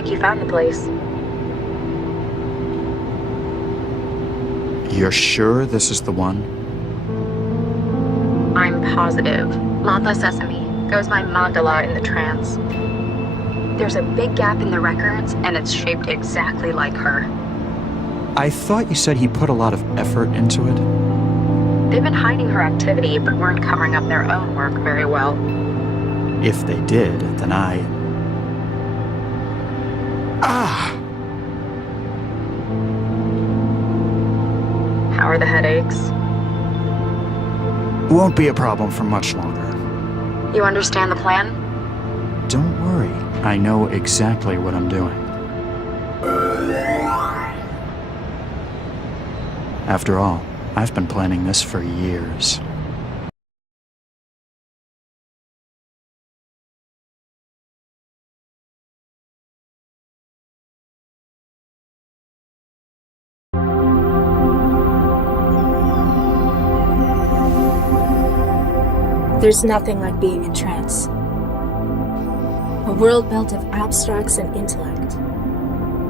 like you found the place. You're sure this is the one? I'm positive. Lava Sesame goes by Magdala in the trance. There's a big gap in the records, and it's shaped exactly like her. I thought you said he put a lot of effort into it. They've been hiding her activity, but weren't covering up their own work very well. If they did, then How are the headaches? Won't be a problem for much longer. You understand the plan? Don't worry, I know exactly what I'm doing. After all, I've been planning this for years. There's nothing like being in trance. A world built of abstracts and intellect,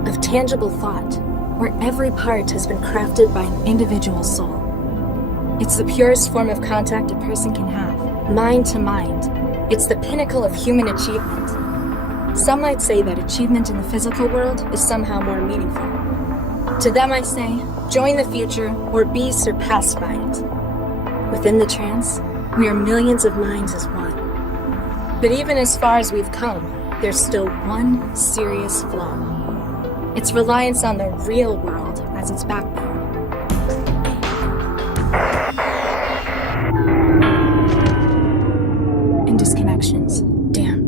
of tangible thought, where every part has been crafted by an individual soul. It's the purest form of contact a person can have, mind to mind. It's the pinnacle of human achievement. Some might say that achievement in the physical world is somehow more meaningful. To them I say, join the future or be surpassed by it. Within the trance, we are millions of minds as one. But even as far as we've come, there's still one serious flaw. Its reliance on the real world as its backbone. And disconnections. Damn.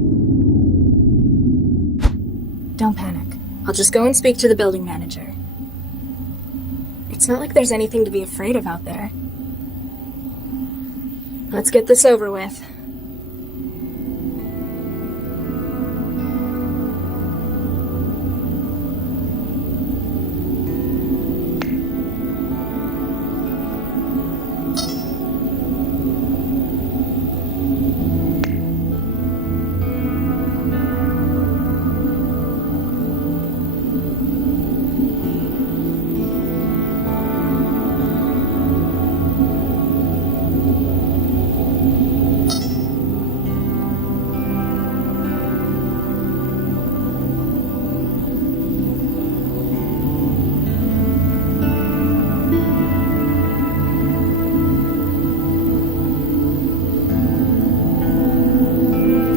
Don't panic. I'll just go and speak to the building manager. It's not like there's anything to be afraid of out there. Let's get this over with.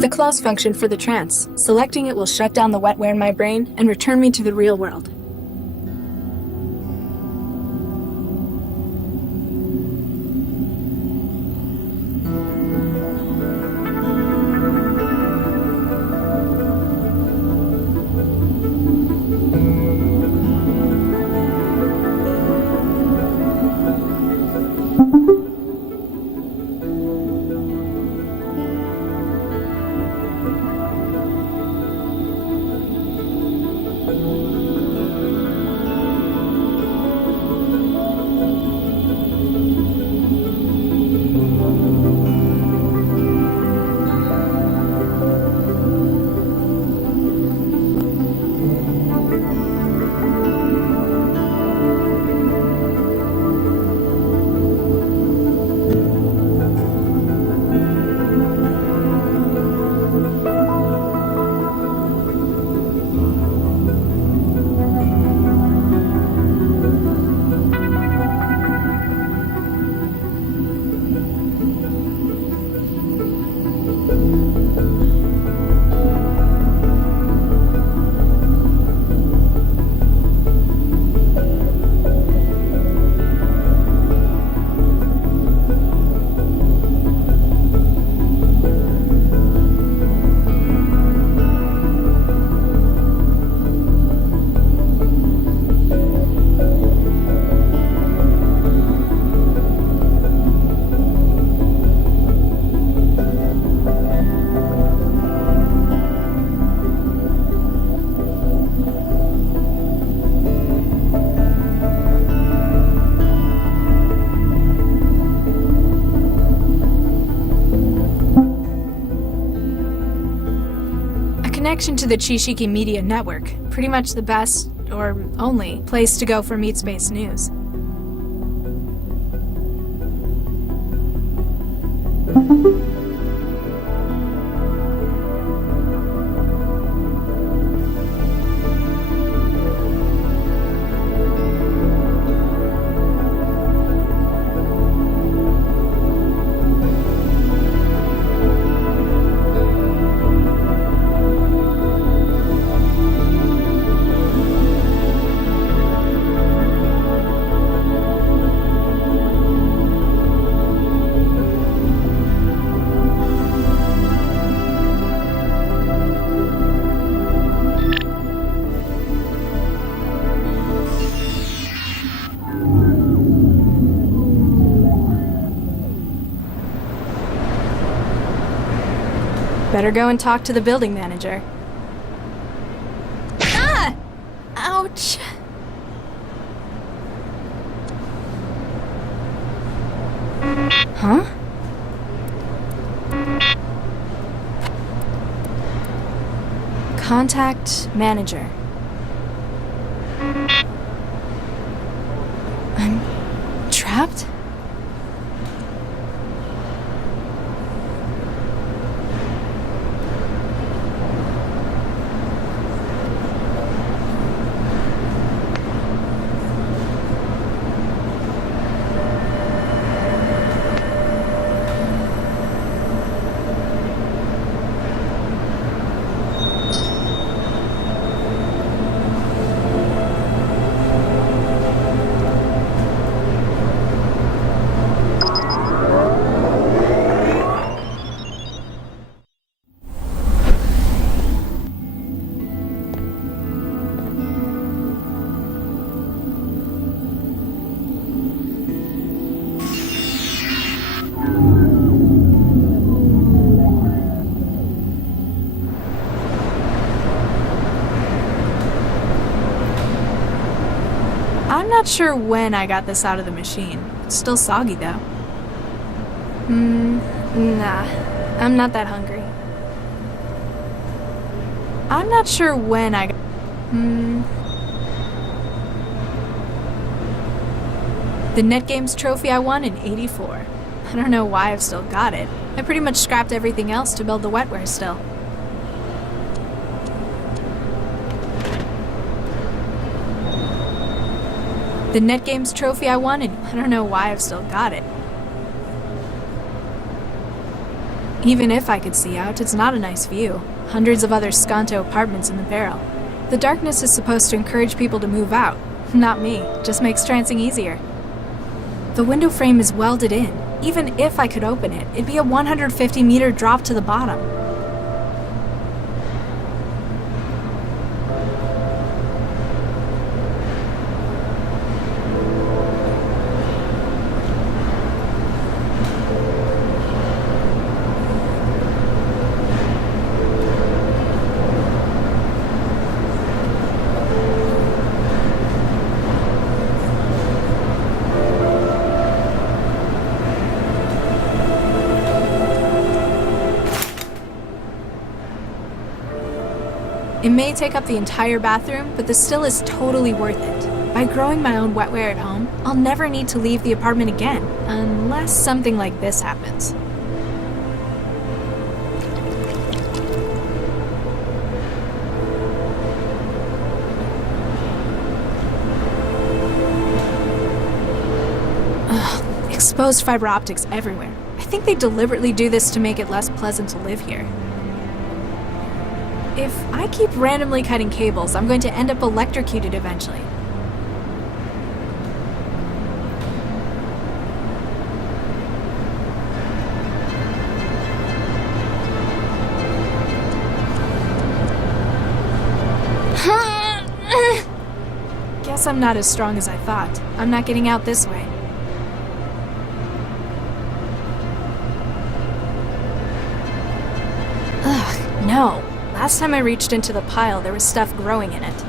The close function for the trance. Selecting it will shut down the wetware in my brain and return me to the real world. connection to the Chishiki Media Network. Pretty much the best, or only, place to go for meat-based news. Better go and talk to the building manager. Ah! Ouch! Huh? Contact manager. I'm trapped? I'm not sure when I got this out of the machine. It's still soggy though. Nah, I'm not that hungry. I'm not sure when I got... The NetGames trophy I won in '84. I don't know why I've still got it. I pretty much scrapped everything else to build the wetware still. The NetGames trophy I won, and I don't know why I've still got it. Even if I could see out, it's not a nice view. Hundreds of other Skanto apartments in the barrel. The darkness is supposed to encourage people to move out. Not me, just makes trancing easier. The window frame is welded in. Even if I could open it, it'd be a 150-meter drop to the bottom. It may take up the entire bathroom, but this still is totally worth it. By growing my own wetware at home, I'll never need to leave the apartment again, unless something like this happens. Ugh, exposed fiber optics everywhere. I think they deliberately do this to make it less pleasant to live here. If I keep randomly cutting cables, I'm going to end up electrocuted eventually. Guess I'm not as strong as I thought. I'm not getting out this way. Ugh, no. Last time I reached into the pile, there was stuff growing in it.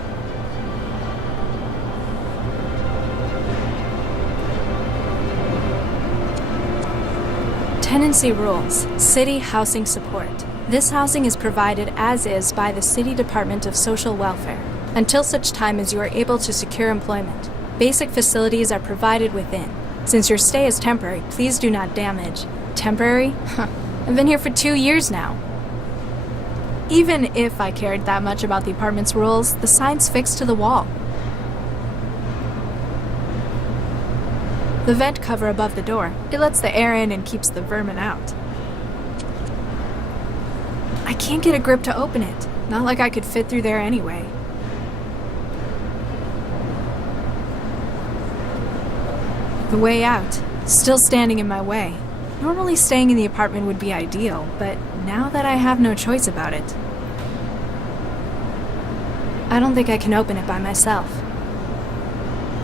Tenancy rules. City housing support. This housing is provided as is by the City Department of Social Welfare, until such time as you are able to secure employment. Basic facilities are provided within. Since your stay is temporary, please do not damage. Temporary? I've been here for 2 years now. Even if I cared that much about the apartment's rules, the sign's fixed to the wall. The vent cover above the door, it lets the air in and keeps the vermin out. I can't get a grip to open it. Not like I could fit through there anyway. The way out, still standing in my way. Normally staying in the apartment would be ideal, but now that I have no choice about it, I don't think I can open it by myself.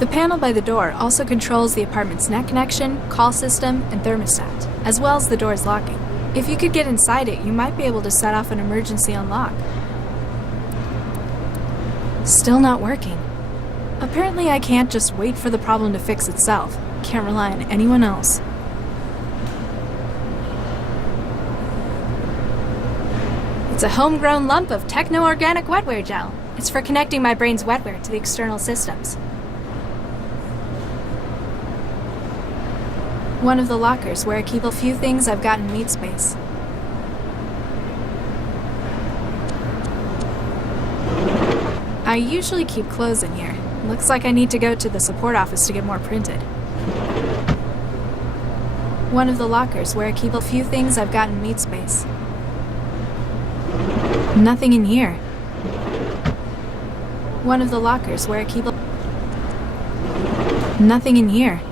The panel by the door also controls the apartment's net connection, call system, and thermostat, as well as the door's locking. If you could get inside it, you might be able to set off an emergency unlock. Still not working. Apparently I can't just wait for the problem to fix itself. Can't rely on anyone else. It's a homegrown lump of techno-organic wetware gel. It's for connecting my brain's wetware to the external systems. One of the lockers where I keep a few things I've got in meat space. I usually keep clothes in here. Looks like I need to go to the support office to get more printed. One of the lockers where I keep a few things I've got in meat space. Nothing in here. One of the lockers where I keep a... Nothing in here.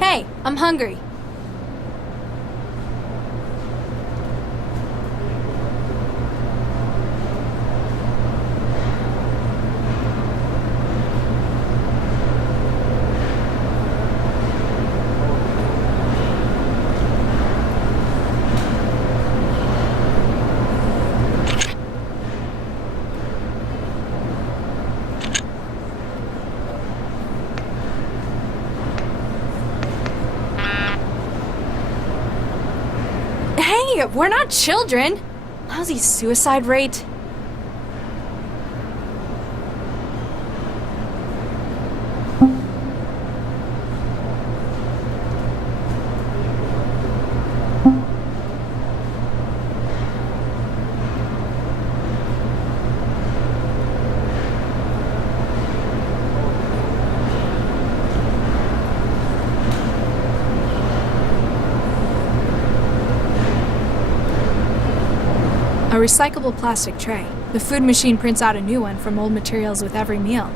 Hey, I'm hungry. Hey, we're not children! Lousy suicide rate. A recyclable plastic tray. The food machine prints out a new one from old materials with every meal.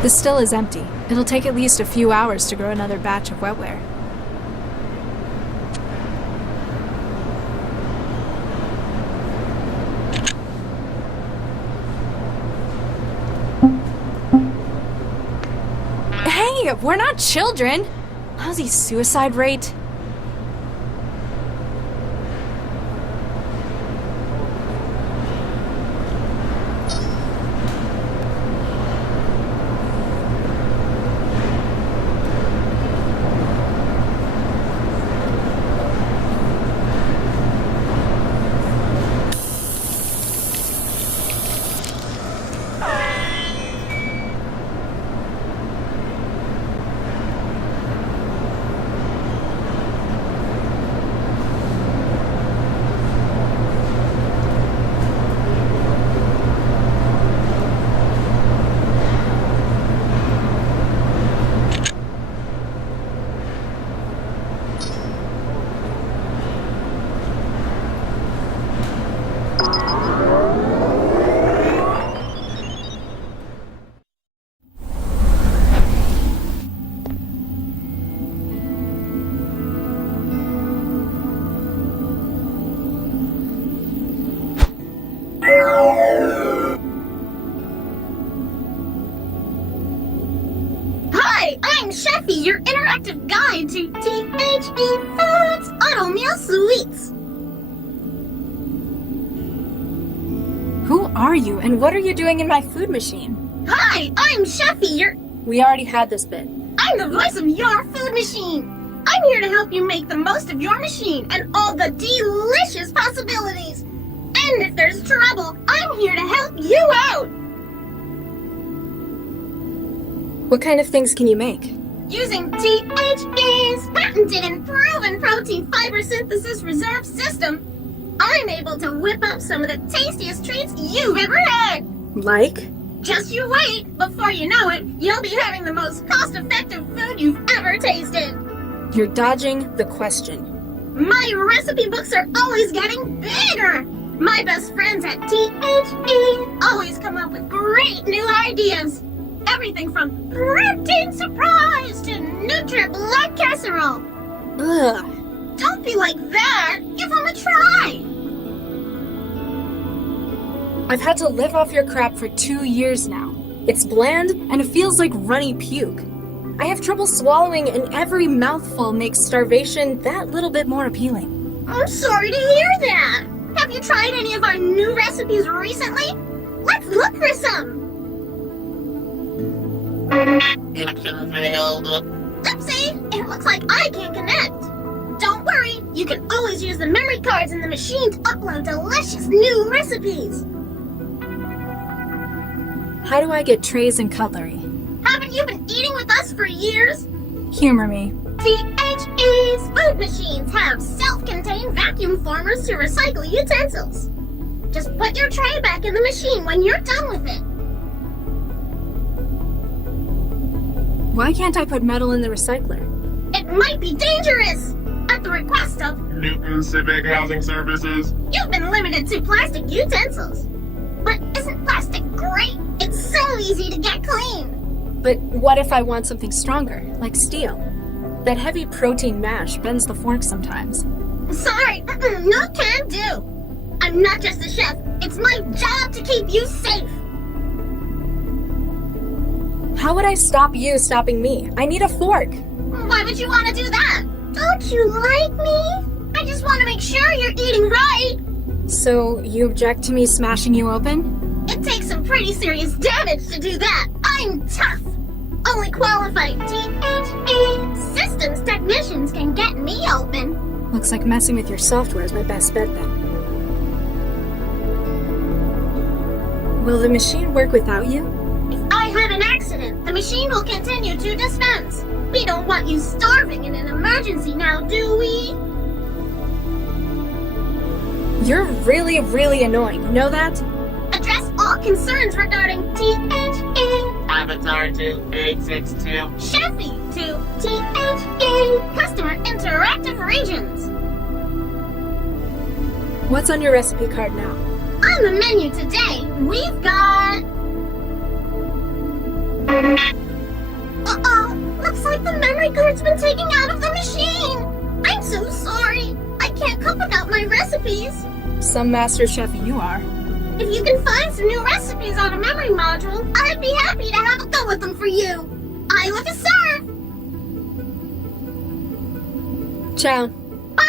The still is empty. It'll take at least a few hours to grow another batch of wetware. Hey, we're not children! Lousy suicide rate. I'm Chefy, your interactive guide to THE Foods Auto Meal Sweets. Who are you, and what are you doing in my food machine? Hi, I'm Chefy, We already had this bit. I'm the voice of your food machine. I'm here to help you make the most of your machine and all the delicious possibilities. And if there's trouble, I'm here to help you out. What kind of things can you make? Using THE's patented and proven protein fiber synthesis reserve system, I'm able to whip up some of the tastiest treats you've ever had. Like? Just you wait. Before you know it, you'll be having the most cost-effective food you've ever tasted. You're dodging the question. My recipe books are always getting bigger. My best friends at THE always come up with great new ideas. Everything from protein surprise to Nutri-Blood casserole. Ugh. Don't be like that. Give them a try. I've had to live off your crap for 2 years now. It's bland, and it feels like runny puke. I have trouble swallowing, and every mouthful makes starvation that little bit more appealing. I'm sorry to hear that. Have you tried any of our new recipes recently? Let's look for some. Oopsie, it looks like I can't connect. Don't worry, you can always use the memory cards in the machine to upload delicious new recipes. How do I get trays and cutlery? Haven't you been eating with us for years? Humor me. THE's food machines have self-contained vacuum formers to recycle utensils. Just put your tray back in the machine when you're done with it. Why can't I put metal in the recycler? It might be dangerous. At the request of Newton Civic Housing Services. you've been limited to plastic utensils. But isn't plastic great? It's so easy to get clean. But what if I want something stronger, like steel? That heavy protein mash bends the fork sometimes. Sorry, no can do. I'm not just a chef. It's my job to keep you safe. How would I stop you stopping me? I need a fork. Why would you want to do that? Don't you like me? I just want to make sure you're eating right. So, you object to me smashing you open? It takes some pretty serious damage to do that. I'm tough. Only qualified THE systems technicians can get me open. Looks like messing with your software is my best bet then. Will the machine work without you? If I have an accident, the machine will continue to dispense. We don't want you starving in an emergency now, do we? You're really, really annoying. You know that? Address all concerns regarding THE Avatar to 862. Chefy to THE Customer Interactive Regions. What's on your recipe card now? On the menu today, we've got... Uh-oh, looks like the memory card's been taken out of the machine. I'm so sorry. I can't cook without my recipes. Some master chef you are. If you can find some new recipes on a memory module, I'd be happy to have a go with them for you. I look to serve. Ciao. Bye!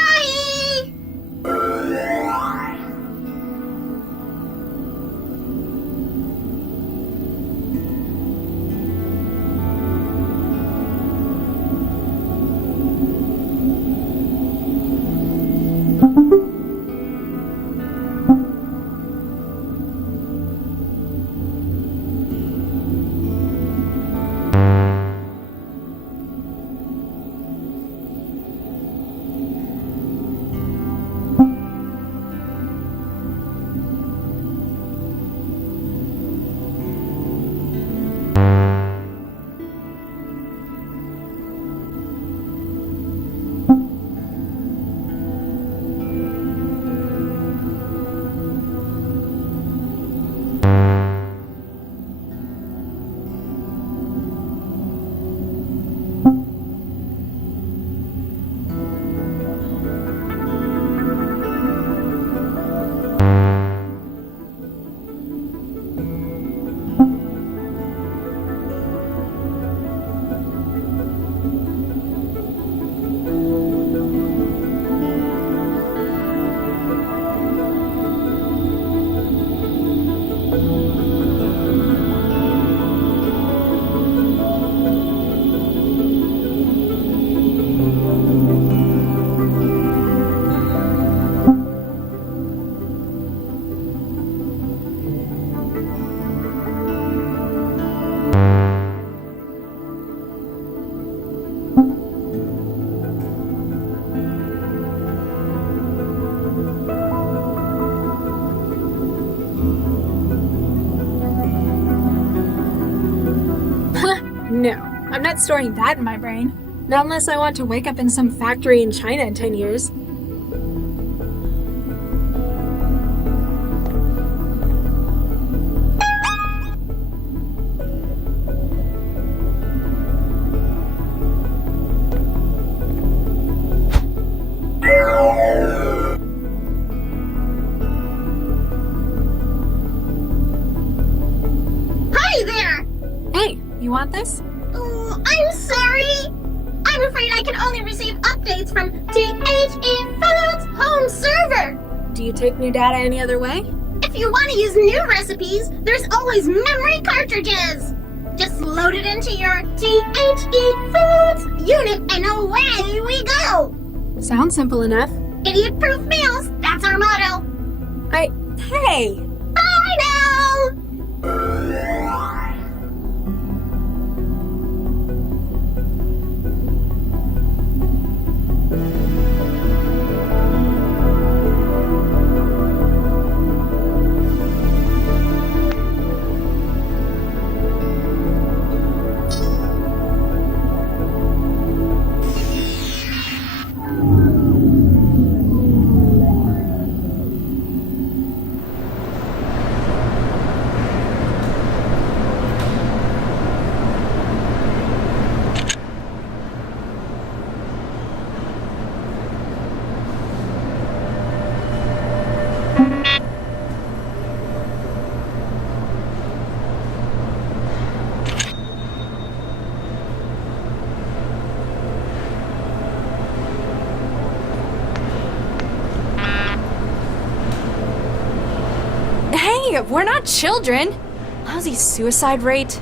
I'm not storing that in my brain. Not unless I want to wake up in some factory in China in 10 years. Hi there! Hey, you want this? Oh, I'm sorry. I'm afraid I can only receive updates from THE Foods home server. Do you take new data any other way? If you want to use new recipes, there's always memory cartridges. Just load it into your THE Foods unit and away we go. Sounds simple enough. Idiot-proof meals, that's our motto. Hey! Bye now! Hey, we're not children! Lousy suicide rate.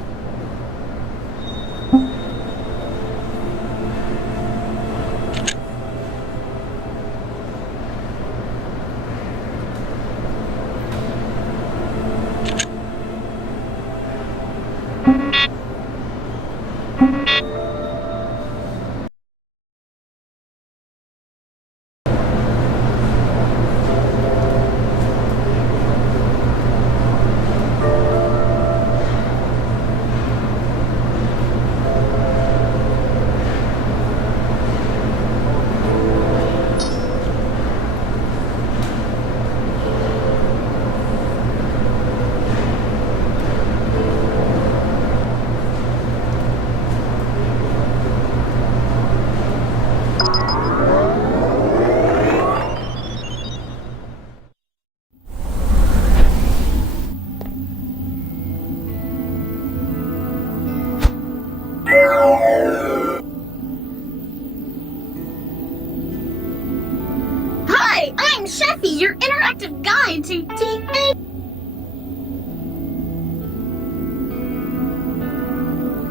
Hi, I'm Sheffy, your interactive guide to THE.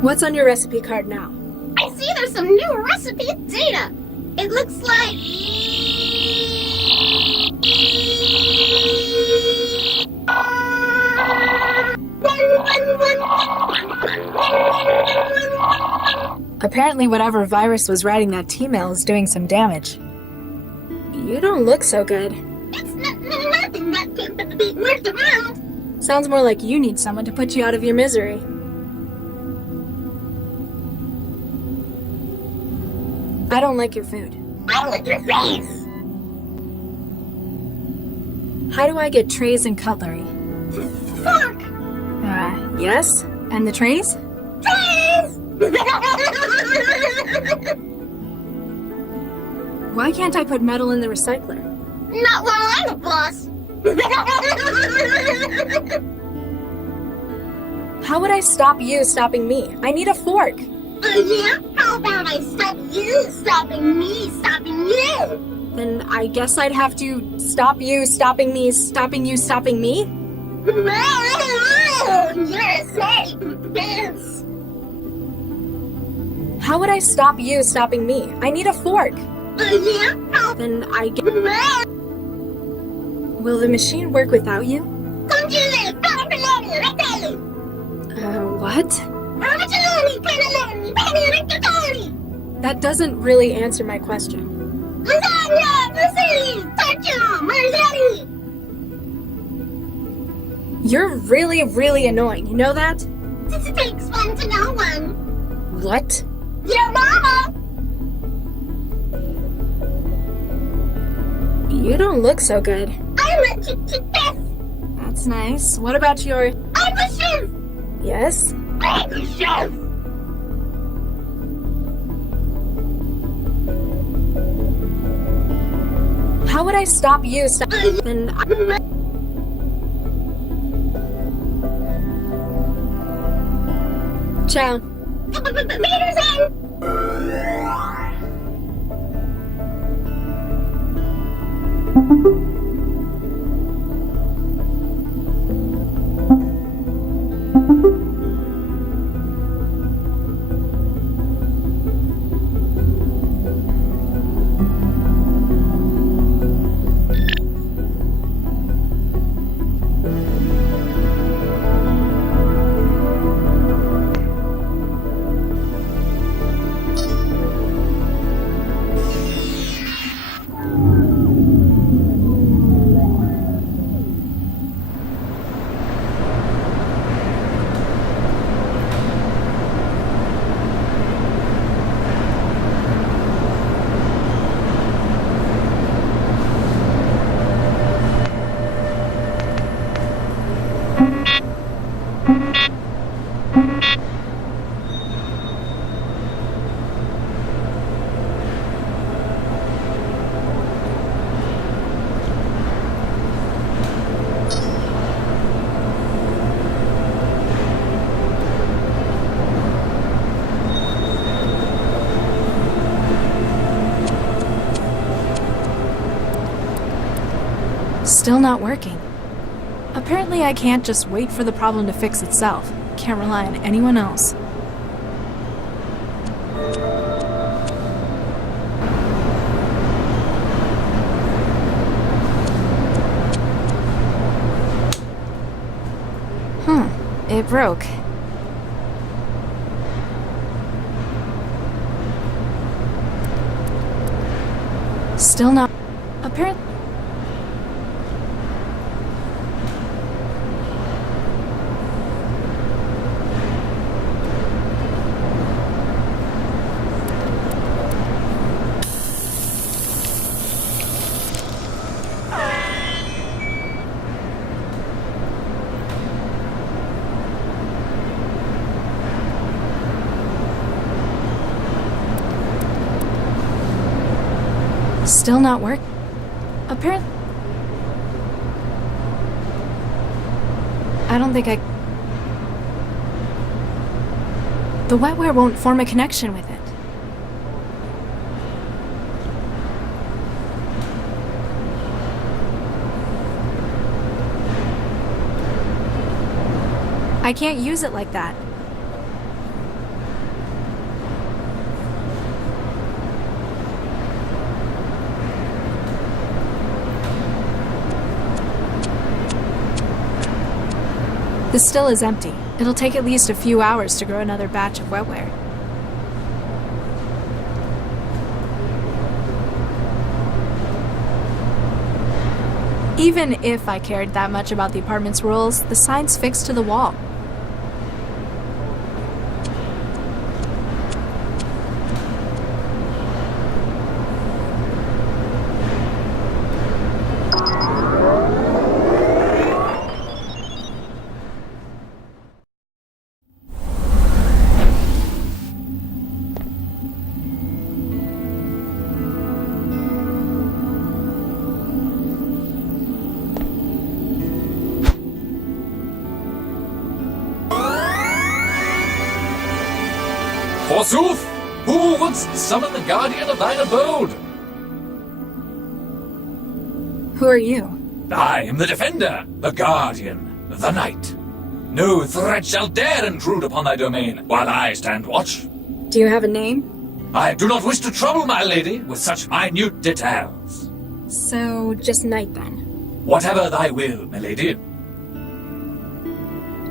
What's on your recipe card now? I see there's some new recipe data. It looks like... Apparently whatever virus was writing that T-mail is doing some damage. You don't look so good. It's nothing that can be worked around. Sounds more like you need someone to put you out of your misery. I don't like your food. I like your face. How do I get trays and cutlery? Fork. Yes? And the trays? Please. Why can't I put metal in the recycler? Not while I'm the boss. How would I stop you stopping me? I need a fork. Yeah? How about I stop you stopping me stopping you? Then I guess I'd have to stop you stopping me stopping you stopping me? You're a safe bitch. How would I stop you stopping me? I need a fork. Yeah? How Then I guess... Will the machine work without you? What? That doesn't really answer my question. You're really, really annoying. You know that? This takes one to know one. What? Your mama! You don't look so good. I'm a chef! That's nice. What about your... I'm a chef! Yes? I'm a chef! How would I stop you? And Ciao. Meters in! Still not working. Apparently I can't just wait for the problem to fix itself. Can't rely on anyone else. It broke. Still not... Apparently... Still not work. Apparently, I don't think I... The wetware won't form a connection with it. I can't use it like that. This still is empty. It'll take at least a few hours to grow another batch of wetware. Even if I cared that much about the apartment's rules, the sign's fixed to the wall. Forsooth! Who wouldst summon the guardian of thine abode? Who are you? I am the defender, the guardian, the knight. No threat shall dare intrude upon thy domain while I stand watch. Do you have a name? I do not wish to trouble my lady with such minute details. So, just Knight then. Whatever thy will, my lady.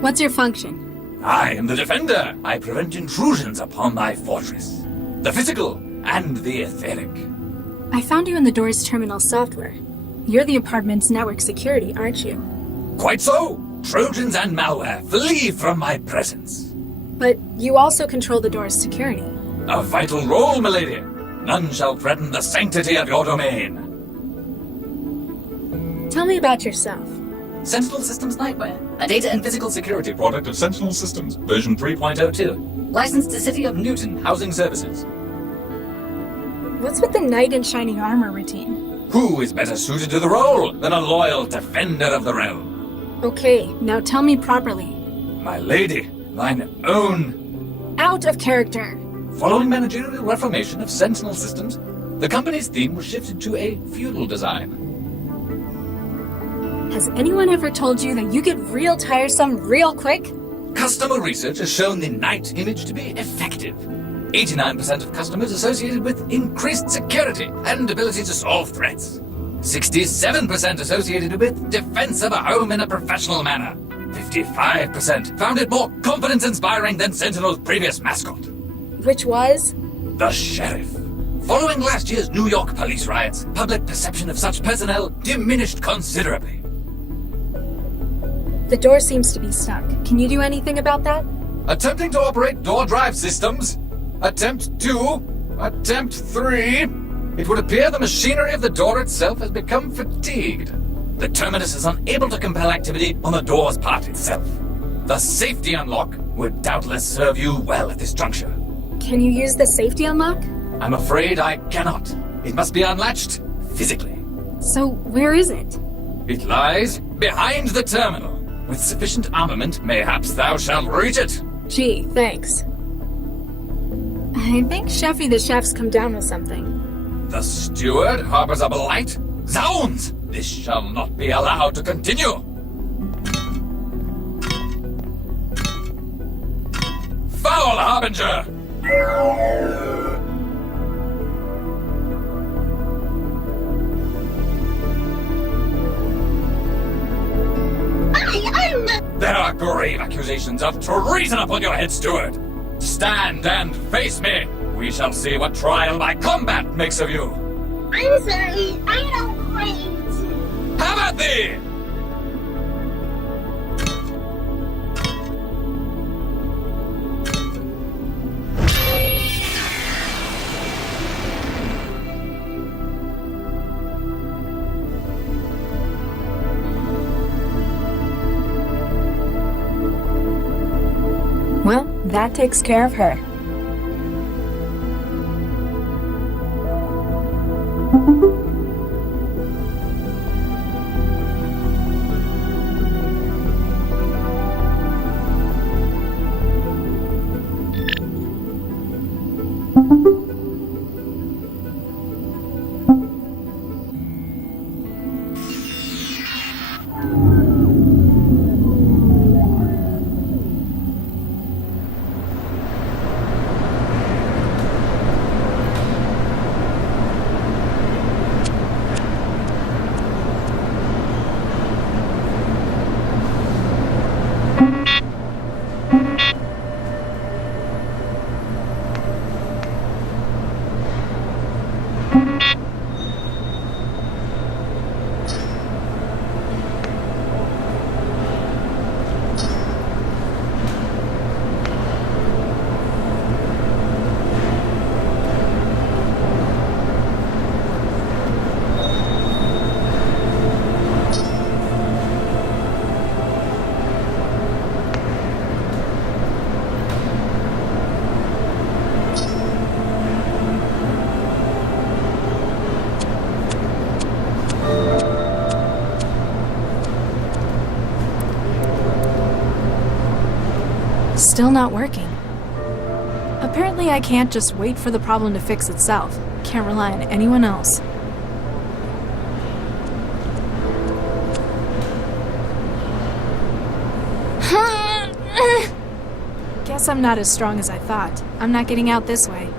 What's your function? I am the defender. I prevent intrusions upon thy fortress. The physical and the etheric. I found you in the door's terminal software. You're the apartment's network security, aren't you? Quite so. Trojans and malware, flee from my presence. But you also control the door's security. A vital role, milady. None shall threaten the sanctity of your domain. Tell me about yourself. Sentinel Systems Nightmare, a data and physical security product of Sentinel Systems, version 3.02. Licensed to City of Newton Housing Services. What's with the knight in shiny armor routine? Who is better suited to the role than a loyal defender of the realm? Okay, now tell me properly. My lady, thine own. Out of character. Following managerial reformation of Sentinel Systems, the company's theme was shifted to a feudal design. Has anyone ever told you that you get real tiresome real quick? Customer research has shown the knight image to be effective. 89% of customers associated with increased security and ability to solve threats. 67% associated with defense of a home in a professional manner. 55% found it more confidence-inspiring than Sentinel's previous mascot. Which was? The sheriff. Following last year's New York police riots, public perception of such personnel diminished considerably. The door seems to be stuck. Can you do anything about that? Attempting to operate door drive systems. Attempt 2. Attempt 3. It would appear the machinery of the door itself has become fatigued. The terminus is unable to compel activity on the door's part itself. The safety unlock would doubtless serve you well at this juncture. Can you use the safety unlock? I'm afraid I cannot. It must be unlatched physically. So where is it? It lies behind the terminal. With sufficient armament, mayhaps thou shalt reach it. Gee, thanks. I think Sheffy the chef's come down with something. The steward harbors a blight? Zounds! This shall not be allowed to continue. Foul harbinger! There are grave accusations of treason upon your head, steward. Stand and face me. We shall see what trial by combat makes of you. I'm sorry, I don't quite. Have at thee! Well, that takes care of her. Still not working. Apparently I can't just wait for the problem to fix itself. Can't rely on anyone else. Guess I'm not as strong as I thought. I'm not getting out this way.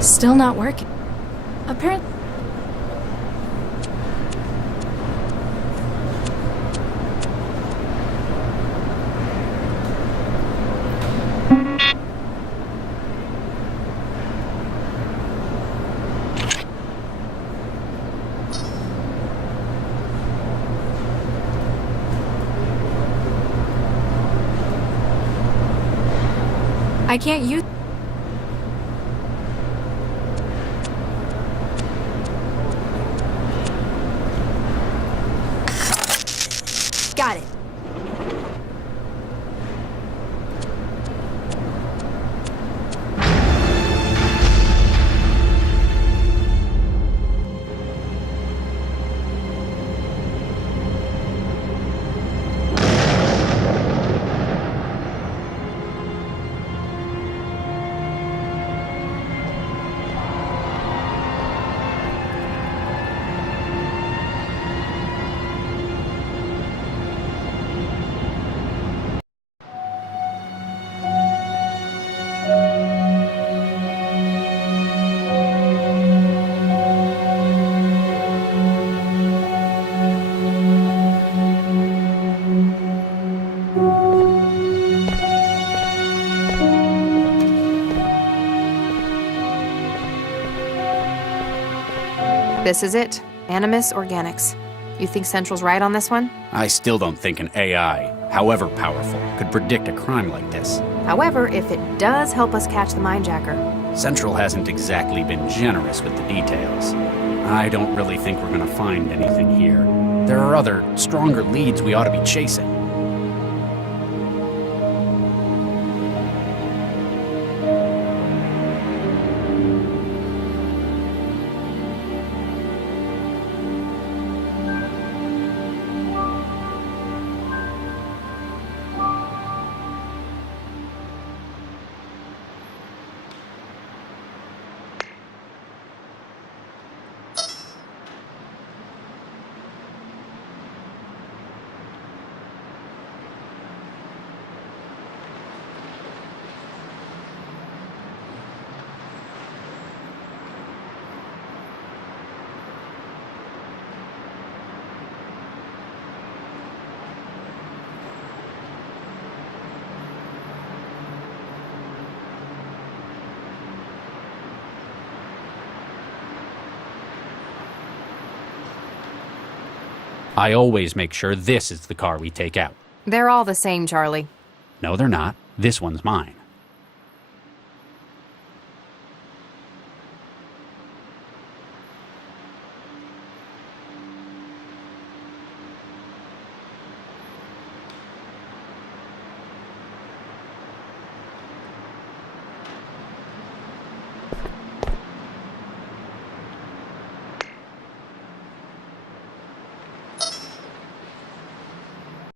Still not working. Apparently. I can't use. Got it. This is it. Animus Organics. You think Central's right on this one? I still don't think an AI, however powerful, could predict a crime like this. However, if it does help us catch the mindjacker. Central hasn't exactly been generous with the details. I don't really think we're gonna find anything here. There are other, stronger leads we ought to be chasing. I always make sure this is the car we take out. They're all the same, Charlie. No, they're not. This one's mine.